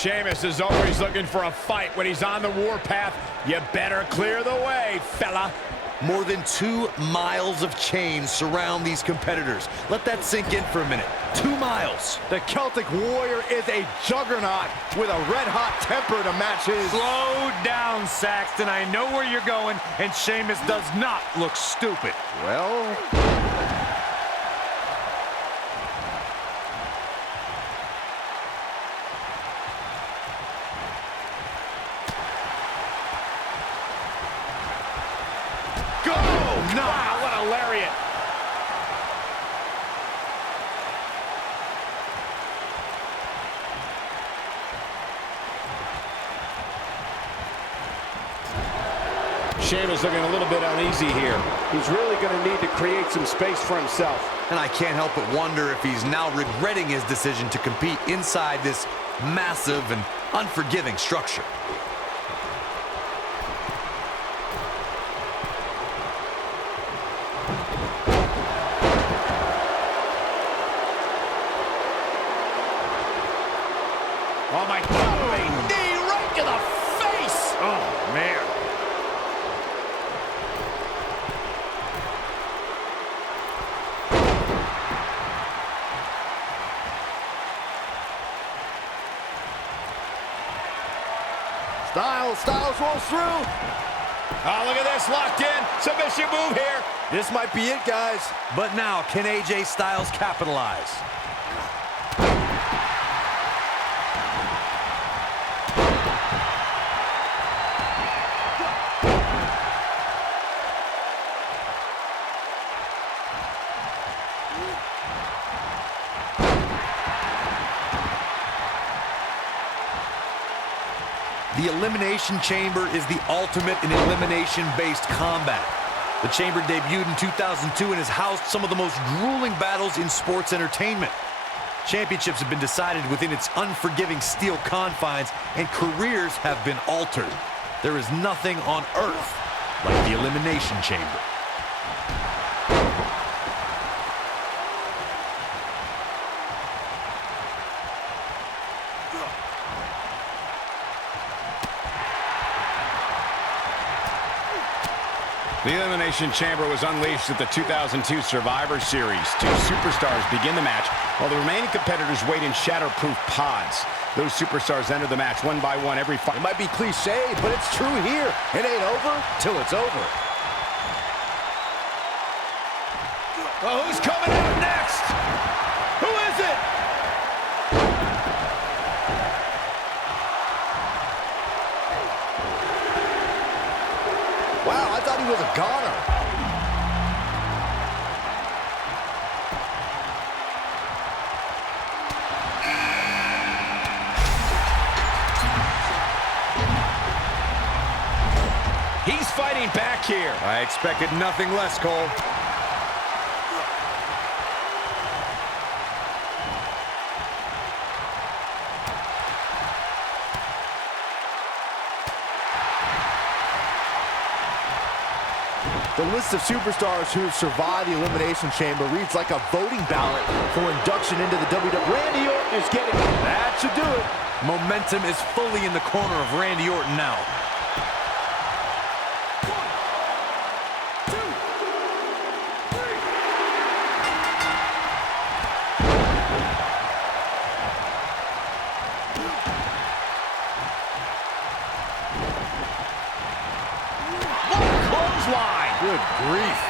Sheamus is always looking for a fight. When he's on the warpath, you better clear the way, fella. More than 2 miles of chains surround these competitors. Let that sink in for a minute. 2 miles. The Celtic Warrior is a juggernaut with a red-hot temper to match his. Slow down, Saxton. I know where you're going, and Sheamus does not look stupid. Well... Go! No! Wow, what a lariat! Sheamus looking a little bit uneasy here. He's really going to need to create some space for himself. And I can't help but wonder if he's now regretting his decision to compete inside this massive and unforgiving structure. Oh, my God. Knee right to the face. Oh, man. Styles rolls through. Oh, look at this. Locked in. Submission move here. This might be it, guys. But now, can AJ Styles capitalize? The Elimination Chamber is the ultimate in elimination-based combat. The Chamber debuted in 2002 and has housed some of the most grueling battles in sports entertainment. Championships have been decided within its unforgiving steel confines, and careers have been altered. There is nothing on earth like the Elimination Chamber. The Elimination Chamber was unleashed at the 2002 Survivor Series. 2 superstars begin the match, while the remaining competitors wait in shatterproof pods. Those superstars enter the match one by one every fight. It might be cliche, but it's true here. It ain't over till it's over. Oh, who's coming out next? Who is it? Wow, I thought he was a goner. He's fighting back here. I expected nothing less, Cole. The list of superstars who have survived the Elimination Chamber reads like a voting ballot for induction into the WWE. Randy Orton is getting it. That should do it. Momentum is fully in the corner of Randy Orton now. Good grief.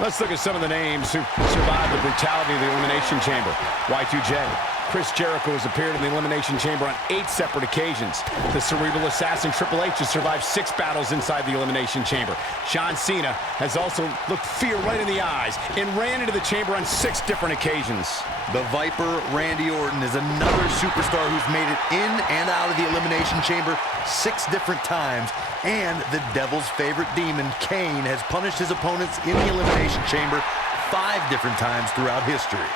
Let's look at some of the names who survived the brutality of the Elimination Chamber. Y2J. Chris Jericho has appeared in the Elimination Chamber on 8 separate occasions. The cerebral assassin Triple H has survived 6 battles inside the Elimination Chamber. John Cena has also looked fear right in the eyes and ran into the chamber on 6 different occasions. The Viper, Randy Orton, is another superstar who's made it in and out of the Elimination Chamber 6 different times. And the Devil's favorite demon, Kane, has punished his opponents in the Elimination Chamber 5 different times throughout history.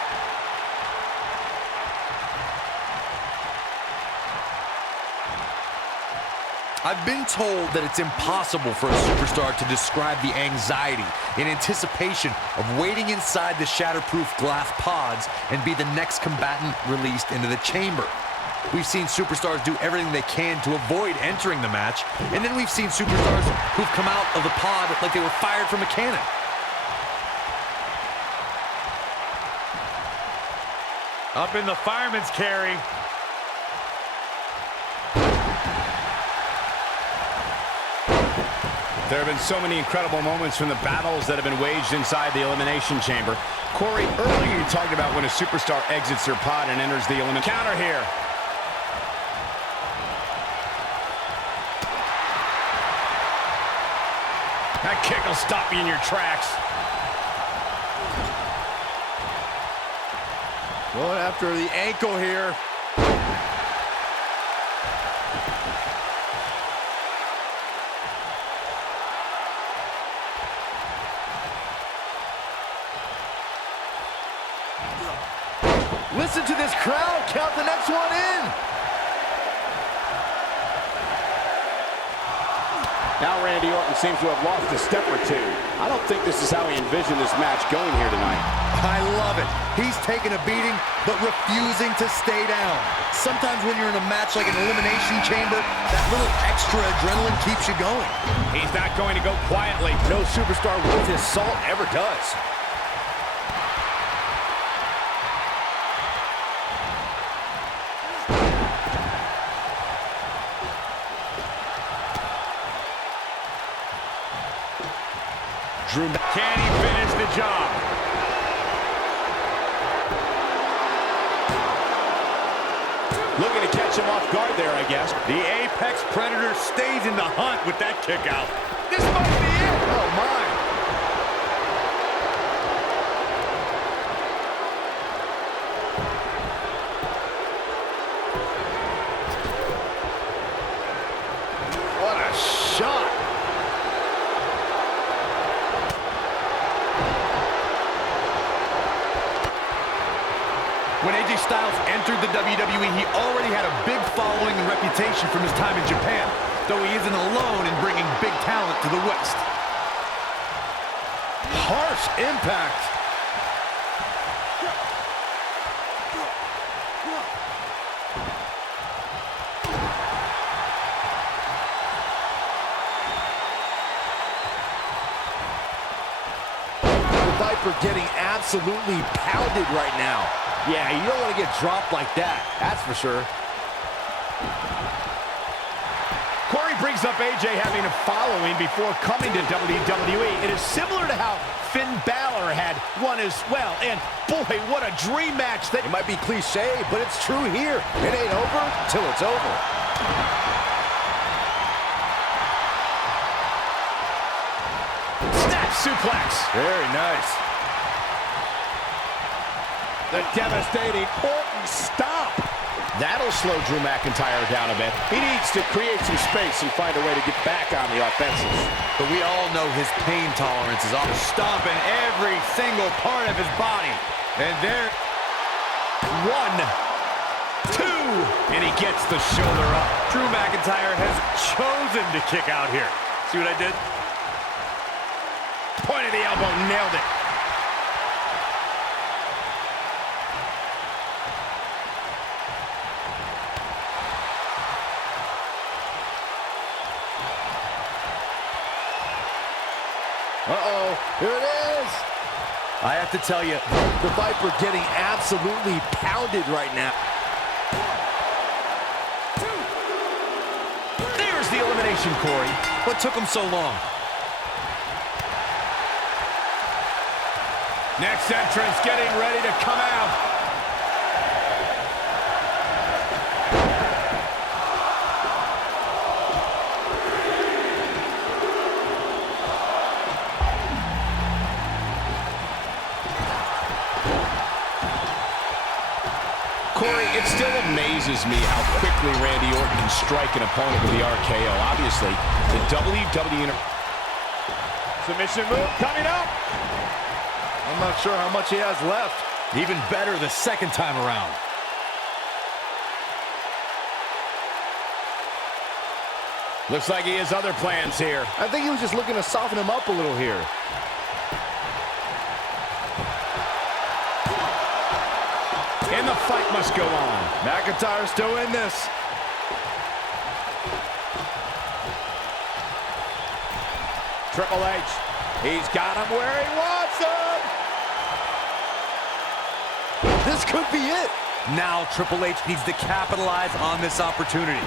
I've been told that it's impossible for a superstar to describe the anxiety and anticipation of waiting inside the shatterproof glass pods and be the next combatant released into the chamber. We've seen superstars do everything they can to avoid entering the match, and then we've seen superstars who've come out of the pod like they were fired from a cannon. Up in the fireman's carry. There have been so many incredible moments from the battles that have been waged inside the Elimination Chamber. Corey, earlier you talked about when a superstar exits their pod and enters the elimination. Counter here. That kick will stop you in your tracks. Going after the ankle here. Listen to this crowd count the next one in. Now Randy Orton seems to have lost a step or two. I don't think this is how he envisioned this match going here tonight. I love it. He's taking a beating, but refusing to stay down. Sometimes when you're in a match like an elimination chamber, that little extra adrenaline keeps you going. He's not going to go quietly. No superstar worth his salt ever does. Can he finish the job? Looking to catch him off guard there, I guess. The Apex Predator stays in the hunt with that kick out. This might be it. Oh, my. What a shot. When AJ Styles entered the WWE, he already had a big following and reputation from his time in Japan, though he isn't alone in bringing big talent to the West. Harsh impact. The Viper getting absolutely pounded right now. Yeah, you don't want to get dropped like that, that's for sure. Corey brings up AJ having a following before coming to WWE. It is similar to how Finn Balor had one as well. And boy, what a dream match that... It might be cliche, but it's true here. It ain't over till it's over. Snap suplex. Very nice. The devastating Orton stop. That'll slow Drew McIntyre down a bit. He needs to create some space and find a way to get back on the offensive. But we all know his pain tolerance is off. Stomping every single part of his body. And there... 1, 2, and he gets the shoulder up. Drew McIntyre has chosen to kick out here. See what I did? Point of the elbow, nailed it. Uh-oh, here it is. I have to tell you, The Viper getting absolutely pounded right now. There's the elimination, Corey. what took him so long? Next entrance getting ready to come out. Corey, it still amazes me how quickly Randy Orton can strike an opponent with the RKO. Obviously, the WWE... Submission move coming up. I'm not sure how much he has left. Even better the second time around. Looks like he has other plans here. I think he was just looking to soften him up a little here. And the fight must go on. McIntyre's still in this. Triple H, he's got him where he wants him. This could be it. Now Triple H needs to capitalize on this opportunity.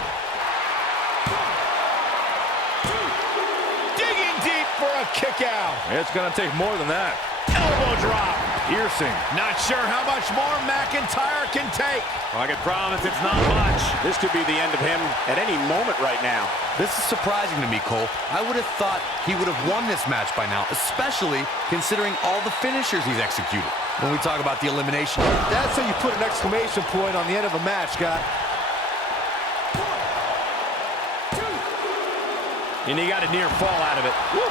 Digging deep for a kick out. It's going to take more than that. Elbow drop. Piercing. Not sure how much more McIntyre can take. I can promise it's not much. This could be the end of him at any moment right now. This is surprising to me, Cole. I would have thought he would have won this match by now, especially considering all the finishers he's executed. When we talk about the elimination. That's how you put an exclamation point on the end of a match, Scott. And he got a near fall out of it. Woo.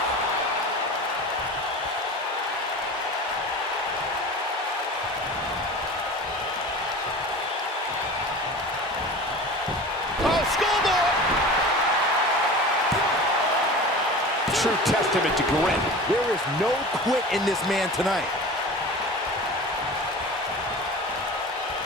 Oh, schoolboy! True testament to grit. There is no quit in this man tonight.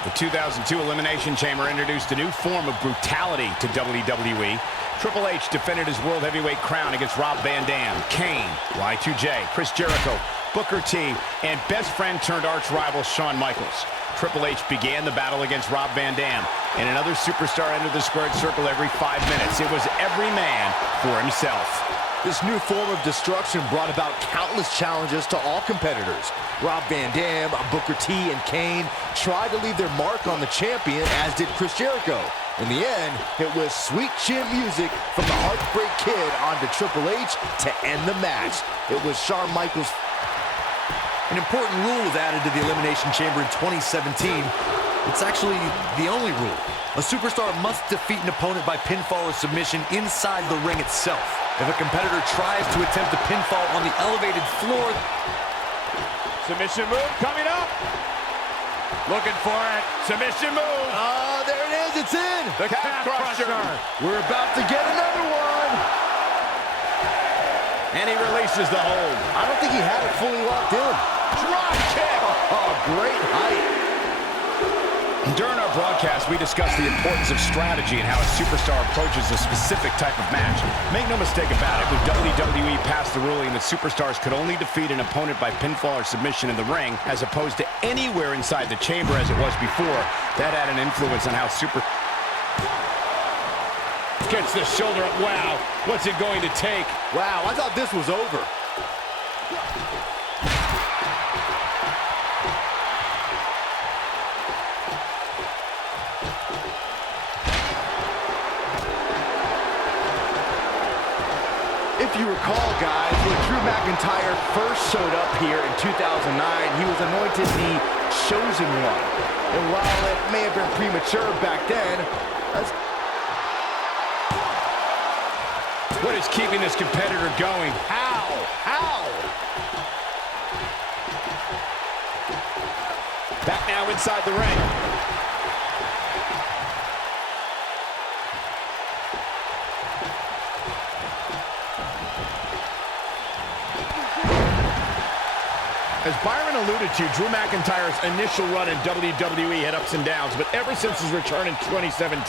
The 2002 Elimination Chamber introduced a new form of brutality to WWE. Triple H defended his World Heavyweight crown against Rob Van Dam, Kane, Y2J, Chris Jericho, Booker T, and best friend turned arch rival Shawn Michaels. Triple H began the battle against Rob Van Dam, and another superstar entered the squared circle every 5 minutes. It was every man for himself. This new form of destruction brought about countless challenges to all competitors. Rob Van Dam, Booker T, and Kane tried to leave their mark on the champion, as did Chris Jericho. In the end, it was sweet chin music from the Heartbreak Kid onto Triple H to end the match. It was Shawn Michaels. An important rule was added to the Elimination Chamber in 2017. It's actually the only rule. A superstar must defeat an opponent by pinfall or submission inside the ring itself. If a competitor tries to attempt a pinfall on the elevated floor... Submission move coming up. Looking for it. Submission move. Oh, there it is. It's in. The calf crusher. We're about to get another one. And he releases the hold. I don't think he had it fully locked in. Drop kick. Oh, great height. During our broadcast, we discussed the importance of strategy and how a superstar approaches a specific type of match. Make no mistake about it, when WWE passed the ruling that superstars could only defeat an opponent by pinfall or submission in the ring, as opposed to anywhere inside the chamber as it was before, that had an influence on how gets the shoulder up. Wow, what's it going to take? Wow, I thought this was over. If you recall, guys, when Drew McIntyre first showed up here in 2009, he was anointed the Chosen One. And while it may have been premature back then, what is keeping this competitor going? How? Back now inside the ring. As Byron alluded to, Drew McIntyre's initial run in WWE had ups and downs, but ever since his return in 2017,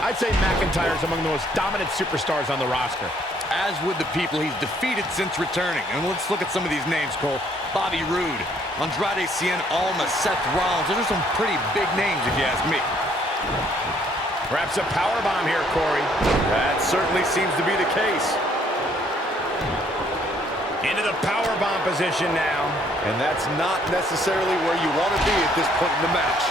I'd say McIntyre's among the most dominant superstars on the roster. As with the people he's defeated since returning. And let's look at some of these names, Cole. Bobby Roode, Andrade Cien Almas, Seth Rollins. Those are some pretty big names, if you ask me. Perhaps a powerbomb here, Corey. That certainly seems to be the case. Into the powerbomb position now. And that's not necessarily where you want to be at this point in the match.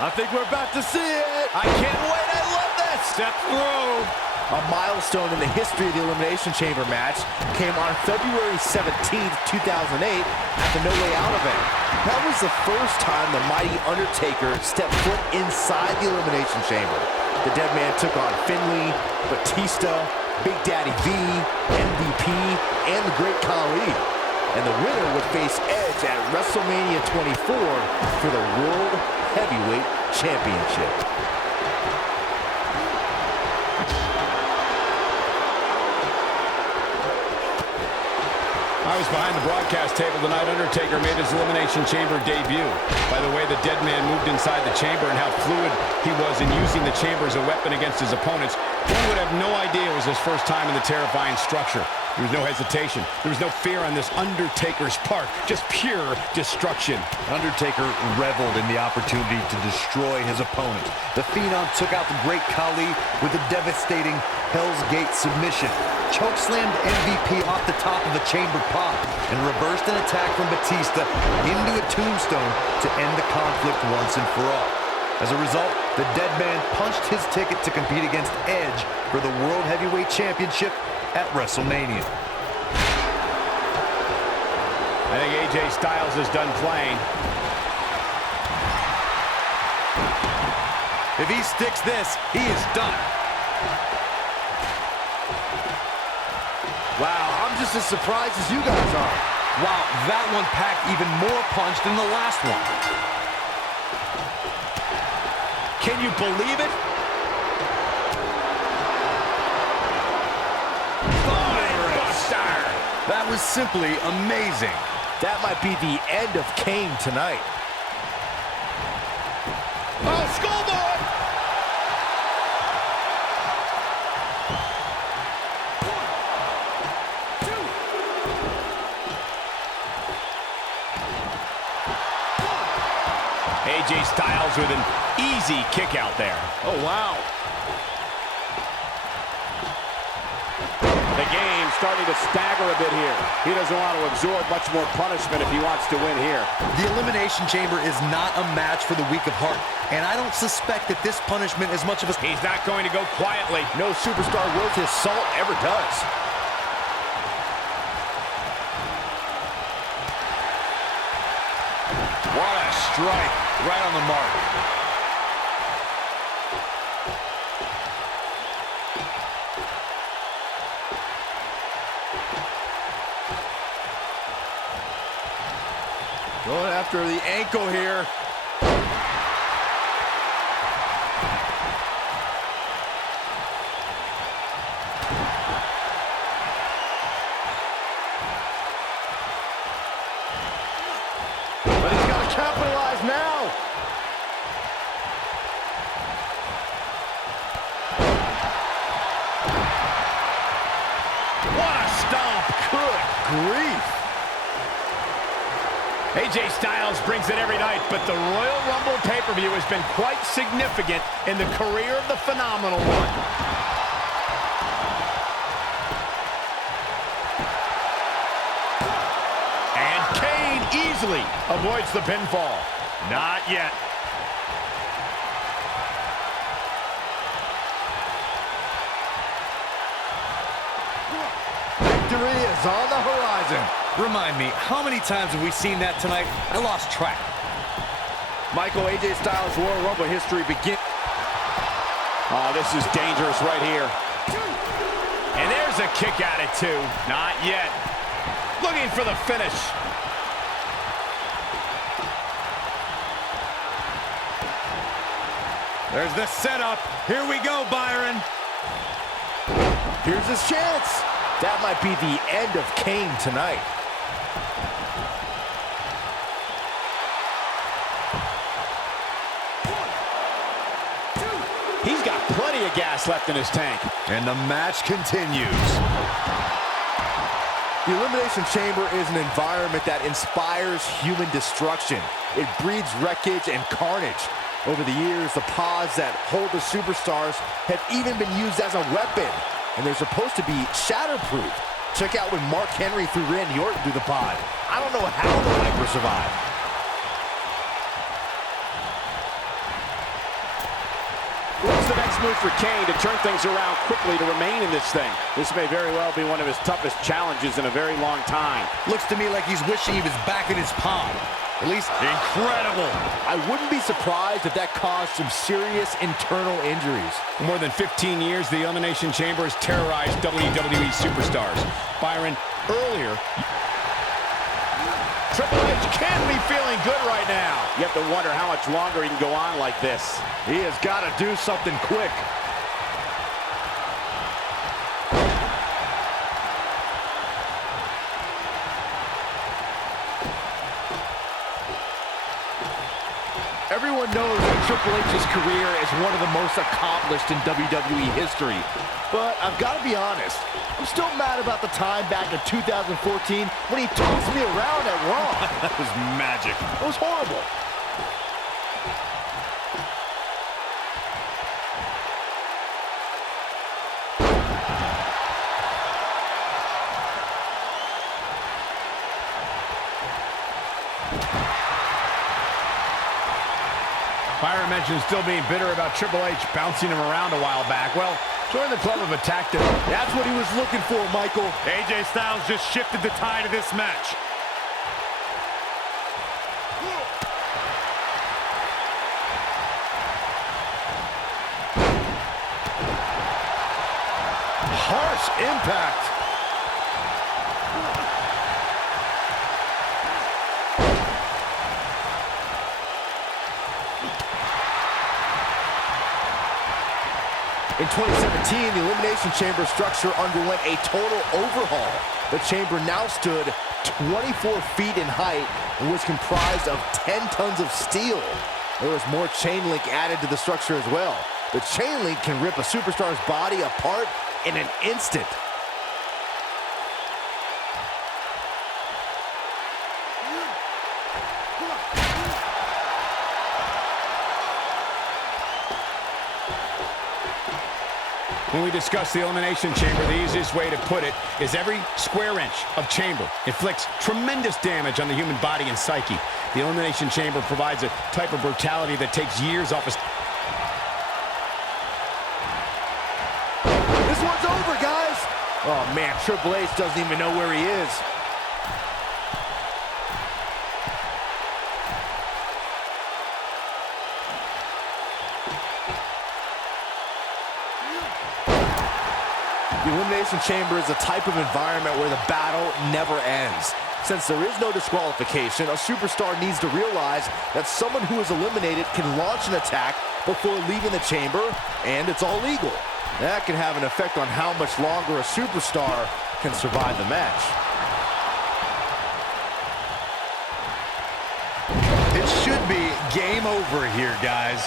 I think we're about to see it. I can't wait. I love this. Step through. A milestone in the history of the Elimination Chamber match came on February 17th, 2008 at the No Way Out event. That was the first time the mighty Undertaker stepped foot inside the Elimination Chamber. The Dead Man took on Finlay, Batista, Big Daddy V, MVP, and the Great Khali. And the winner would face Edge at WrestleMania 24 for the World Heavyweight Championship. I was behind the broadcast table the night Undertaker made his Elimination Chamber debut. By the way the dead man moved inside the chamber and how fluid he was in using the chamber as a weapon against his opponents, one would have no idea it was his first time in the terrifying structure. There was no hesitation. There was no fear on this Undertaker's part. Just pure destruction. Undertaker reveled in the opportunity to destroy his opponent. The Phenom took out the Great Khali with a devastating Hell's Gate submission, chokeslammed MVP off the top of a chamber pop, and reversed an attack from Batista into a tombstone to end the conflict once and for all. As a result, the dead man punched his ticket to compete against Edge for the World Heavyweight Championship at WrestleMania. I think AJ Styles is done playing. If he sticks this, he is done. Wow, I'm just as surprised as you guys are. Wow, that one packed even more punch than the last one. Can you believe it? That was simply amazing. That might be the end of Kane tonight. Oh, schoolboy! AJ Styles with an easy kick out there. Oh, wow. The game starting to stagger a bit here. He doesn't want to absorb much more punishment if he wants to win here. The Elimination Chamber is not a match for the weak of heart, and I don't suspect that this punishment is much of a... He's not going to go quietly. No superstar worth his salt ever does. What a strike, right on the mark. Going after the ankle here. But he's got to capitalize now. What a stomp. Good grief. AJ Styles brings it every night, but the Royal Rumble pay-per-view has been quite significant in the career of the Phenomenal One. And Kane easily avoids the pinfall. Not yet. Victory is on the horizon. Remind me, how many times have we seen that tonight? I lost track. Michael, AJ Styles' Royal Rumble history begins. Oh, this is dangerous right here. And there's a kick at it, too. Not yet. Looking for the finish. There's the setup. Here we go, Byron. Here's his chance. That might be the end of Kane tonight. He's got plenty of gas left in his tank. And the match continues. The Elimination Chamber is an environment that inspires human destruction. It breeds wreckage and carnage. Over the years, the pods that hold the superstars have even been used as a weapon. And they're supposed to be shatterproof. Check out when Mark Henry threw Randy Orton through the pod. I don't know how the Viper survived. What's the next move for Kane to turn things around quickly to remain in this thing? This may very well be one of his toughest challenges in a very long time. Looks to me like he's wishing he was back in his pod. At least Incredible. I wouldn't be surprised if that caused some serious internal injuries. For more than 15 years, the Elimination Chamber has terrorized WWE superstars. Byron, earlier, Triple H can't be feeling good right now. You have to wonder how much longer he can go on like this. He has got to do something quick. Everyone knows that Triple H's career is one of the most accomplished in WWE history. But I've got to be honest, I'm still mad about the time back in 2014 when he tossed me around at Raw. That was magic. It was horrible. Byron mentioned still being bitter about Triple H bouncing him around a while back. Well, join the club of attack. That's what he was looking for, Michael. AJ Styles just shifted the tide of this match. Harsh impact. In 2017, the Elimination Chamber structure underwent a total overhaul. The chamber now stood 24 feet in height and was comprised of 10 tons of steel. There was more chain link added to the structure as well. The chain link can rip a superstar's body apart in an instant. When we discuss the Elimination Chamber, the easiest way to put it is every square inch of chamber inflicts tremendous damage on the human body and psyche. The Elimination Chamber provides a type of brutality that takes years off a... This one's over, guys. Oh, man, Triple H doesn't even know where he is. The Elimination Chamber is a type of environment where the battle never ends. Since there is no disqualification, a superstar needs to realize that someone who is eliminated can launch an attack before leaving the chamber, and it's all legal. That can have an effect on how much longer a superstar can survive the match. It should be game over here, guys.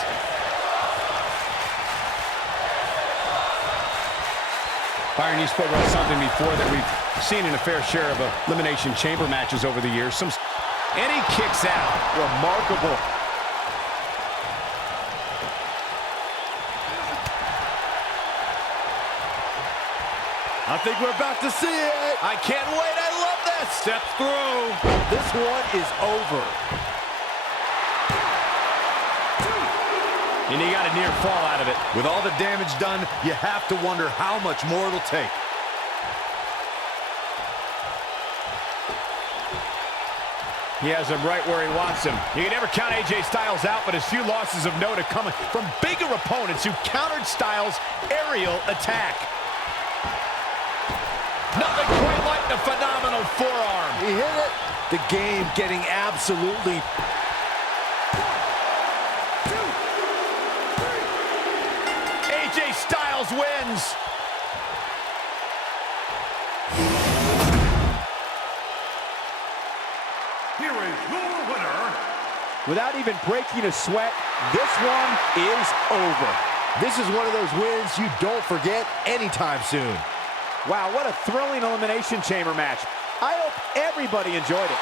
Byron, you spoke about something before that we've seen in a fair share of Elimination Chamber matches over the years. And he kicks out. Remarkable. I think we're about to see it. I can't wait. I love this. Step through. This one is over. And he got a near fall out of it. With all the damage done, you have to wonder how much more it'll take. He has him right where he wants him. You can never count AJ Styles out, but his few losses of note are coming from bigger opponents who countered Styles' aerial attack. Nothing quite like the phenomenal forearm. He hit it. The game getting absolutely... AJ Styles wins. Here is your winner. Without even breaking a sweat, this one is over. This is one of those wins you don't forget anytime soon. Wow, what a thrilling Elimination Chamber match. I hope everybody enjoyed it.